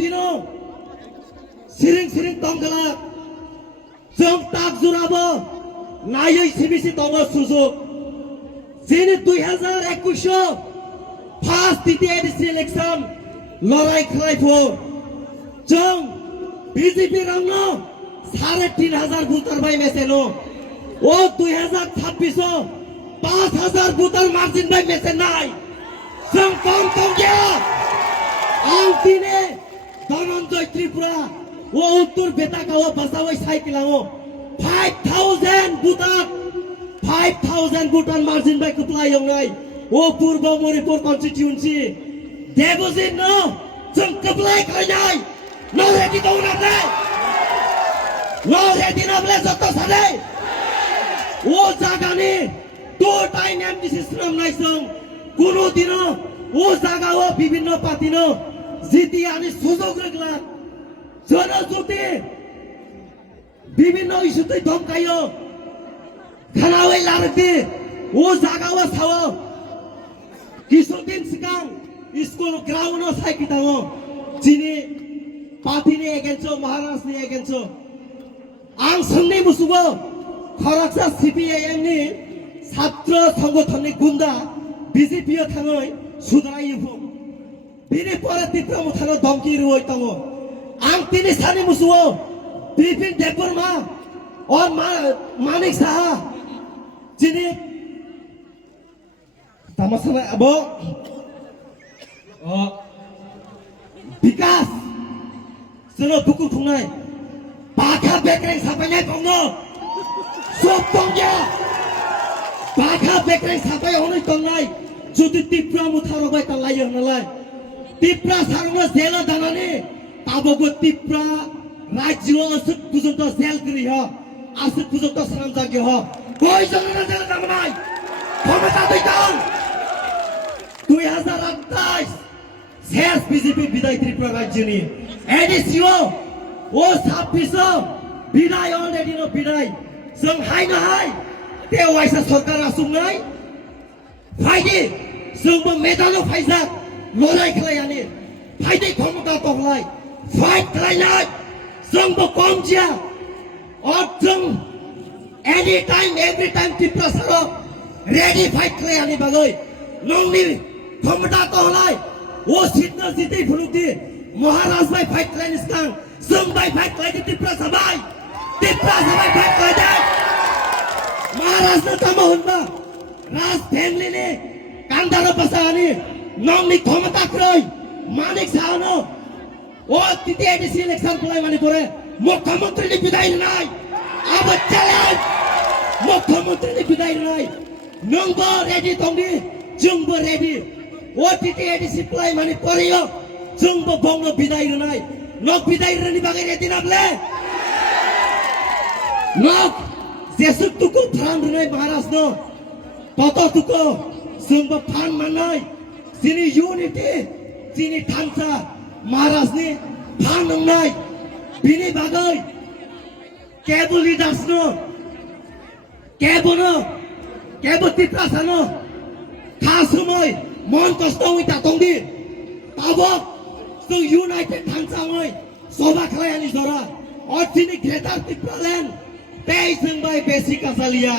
dino siring tongkala jom tak jurabo nayoi sibisi tongo sujog jini 2021 first দ্বিতীয় ADC election লড়াই খেলাইবো जों BJP রংন 3500 ভোটার বাই মেসেনো ও 2026 5000 ভোটার মার্জিন বাই মেসে নাই जों কম তঙ্গিয়া আং দিনে ধনঞ্জয় ত্রিপুরা ও উত্তর বেতাকাও বাসাওই সাইকেলাও 5000 ভোটার মার্জিন বাই কুপ্লাই নাই ও পূর্ব মরিপুর কনস্টিটিউয়েন্সি দেবজিৎ ন जों কুপ্লাই খাইনাই নো রেডি দৌনাতে নো রেডি নাবলে যত সালে ও জাগানি তো টাইম এমডিসি শ্রম নাইছং কোনো দিন ও জাগাও বিভিন্ন পাতিন জিতি আনি সুযোগ রাখলা জনজ্যোতি বিভিন্ন ইস্যুতে ধমকাইও খানাওই লারতি ও জাগাও সাও কিছুদিন সিগাং স্কুল গ্রাউন্ড সাইকিতাও যিনি পার্টিনি এগেন্স্ট মহারাষ্ট্রনি এগেন্স্ট आं संनै मुसुगो खरगसा सीपीआईएम नि छात्र संगठननि गुन्दा बीजेपी थाङै सुद्राइफु बिनि परे तिप्रा मुथानो धमकी रुइ तङो आं तिनि सानि मुसुगो बिपिन देबबर्मा और मानिक साहा जिनि तामासना अब विकास जोङो बुकु खुंनाय बाखा बेक्रें साफायनाय दङो सब दंया बाखा बेक्रें साफाय हनै दंनाय जुदि तिप्रा मुथारबाय तालायो नालाय तिप्रा सारनो जेल दानानै ताबोगो तिप्रा राज्य असुत पुजन्त जेल करि ह असुत पुजन्त साराम जागे ह कय जनना जेल दामनाय ক্ষমতা दैदं 2028 শেষ বিজেপি বিদায় ত্রিপুরা রাজ্যনি এডিসিও ও 26 বিদায় অলরেডি নো বিদায় जों हायनो हाय ते वाइसा सरकार आसुंनाय फाइदे जोंबो मेदानो फाइजा लड़ाई खालायानि फाइदे क्षमता दंलाय फाइट खालायनाय जोंबो कम जिया और जों any time every time Tripura सारो रेडी फाइट खालायानि बागै नंनि क्षमता दंलाय ओ सिटना जितै फुलुति महाराज बाय फाइट खालायनि सिगां जों बाय फाइट खालायनि त्रिपुरा साबाय फाइट खालायदों महाराष्ट्र तामोहनबा राज फैमिली ने कांदारो बसानी नंनि क्षमता क्रय मानिक सानो ओ तिते एडिसि इलेक्शन खलाय माने करे मुख्यमंत्री नि बिदाय नाय अब चैलेंज मुख्यमंत्री नि बिदाय नाय नंबो रेडी दंदि जोंबो रेडी ओ तिते एडिसि खलाय माने करियो जोंबो बंगो बिदाय नाय नक बिदाय नि बागै रेडी नाबले नक जेसु तुको फान रनाय महाराष्ट्र तत तुको जोंबो फान माननाय जिनि यूनिटी जिनि थांसा महाराष्ट्रनि फान नंनाय बिनि बागै केबो लिडार्स नो केबो तिप्रा सानो खासुमै मन कष्ट उइता दंदि ताबो जों यूनाइटेड थांसाङै सभा खालायनि जरा अर्थिनि ग्रेटार तिप्रालेण्ड Pay sembay basic asalia,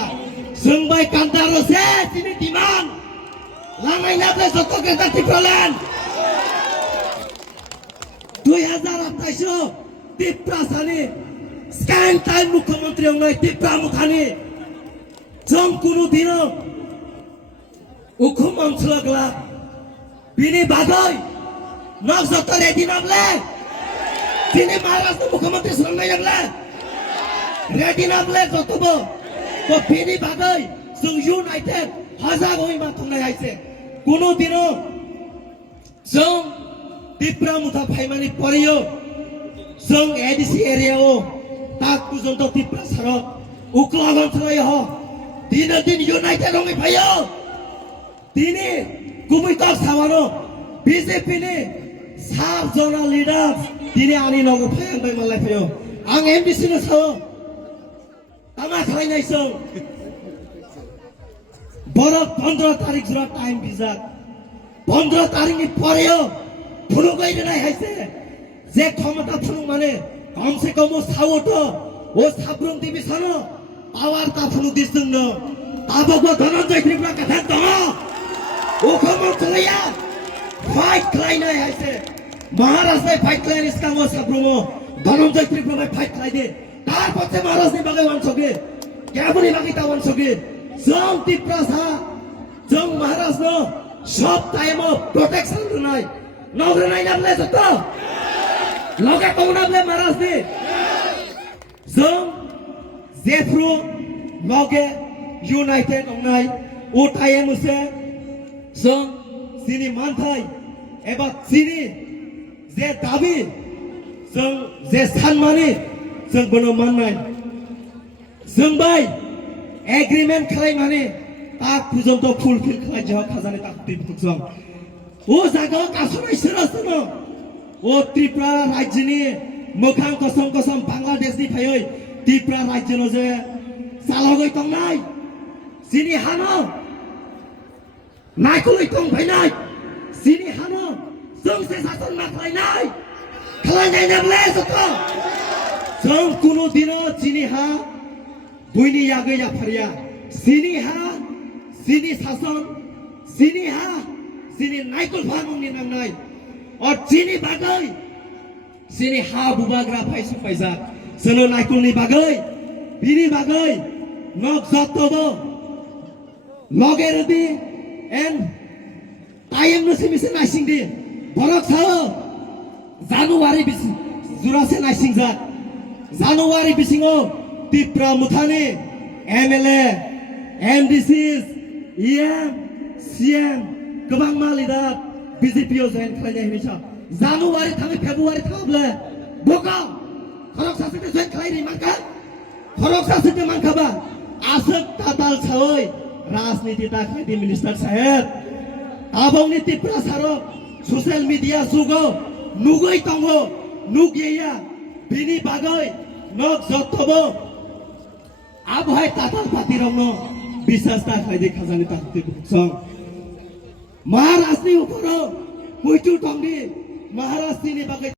sembay kantaro se sini diman, langai nabe soto kita tiprolan. 2028 tipra sani, scan time mukhamantri ongai tipra mukhani, jom kuno dino, ukhum amsulagla, bini bagai, nak soto ready nable, sini Maharashtra mukhamantri serangai nable. Ready नाबले जतबो तो बिनि बागै जों United हजार होइमा थंनाय आइसे कोनो दिनो जों तिप्रा मुथा फाइमानि परियो जों एडिसि एरियाओ ताक पुजन्त तिप्रा सारो उक्लागन थलाय ह दिन दिन यूनाइटेड होइ फायो दिनि गुबै तक सावानो बीजेपी नि 7 जना लिडार दिनि आनि नगो फायन बाय मलाई फायो आं एमडीसी नो साव तामा खालायनाय जों बरफ 15 तारिख जरा टाइम बिजाक 15 तारिखनि परेयो फुलुगाय दिनाय हायसे যে ক্ষমতা ফুনুক মানে কমসে কম সাউট ও সাব্রং টিভি সানো পাওয়ার তা ফুনুক দিসুন তাবগো ধনঞ্জয় ত্রিপুরা কথা দङ ও খবর চলাইয়া ফাইট খাইনাय हाइसे महाराजलाई फाइट खाइने इसका म साब्रङो धनञ्जय त्रिपुरालाई फाइट खाइदे तारपछि महाराजले बागै वानसके क्याबुनी बागै ता वानसके जों त्रिपुरा सा जों महाराज न सब टाइम प्रोटेक्सन रनाय नगरनाय नाबले जतो लगा कौनाबले महाराज दे जों जेफ्रो लगे यूनाइटेड अंगनाय ओ टाइम से जों सिनि मानथाय एबा सिनि जे दाबि जों जे सानमानि जों बनो माननाय जों बाय एग्रीमेंट खालामनानै ता पर्यन्त फुलफिल खालामजाया खाजानि ताकति जों ओ जागा कासनाय सोरासनो ओ त्रिपुरा राज्यनि मोखां कसम कसम बांलादेशनि फायै त्रिपुरा राज्यनो जे सालगै तंनाय सिनि हानो नायखुलै तंग फैनाय सिनि हानो जों से शासन मा खालायनाय खालायनाय नाबले जत जों कुनु दिनो सिनि हा बुइनि यागै याफारिया सिनि हा सिनि शासन सिनि हा सिनि नायकुल फामुंनि नांनाय और सिनि बागै सिनि हा बुबाग्रा फाइसु फाइजा सोनो नायकुलनि बागै बिनि बागै नक जतबो लगेरदि एन टाइम न सिमिसे नाइसिंदि बरक साओ जानुवारि बिसि जुरासे नाइसिंजा जानुवारि बिसिङो त्रिपुरा मुथानि एमएलए एमडीसीस ईएम सीएम गोबां मालिदा बीजेपी जयन खालायनाय हिसा जानुवारि थाङै फेब्रुवारि थाङाब्ला बका खरक सासेते जयन खालायनि मानका खरक सासेते मानकाबा आसक ताताल सावै राजनीति ताखायदि मिनिस्टार साहेब आबौनि त्रिपुरा सारो सोशल मीडिया जुगो नुगै तंगो नुगैया बिनि बागै नक जतबो आबहाय ताताल पातिरंनो বিশ্বাস ताखायदि खाजानि ताकति बुकसं महाराजनि उपरो कुइटु तंगि महाराजनि बागै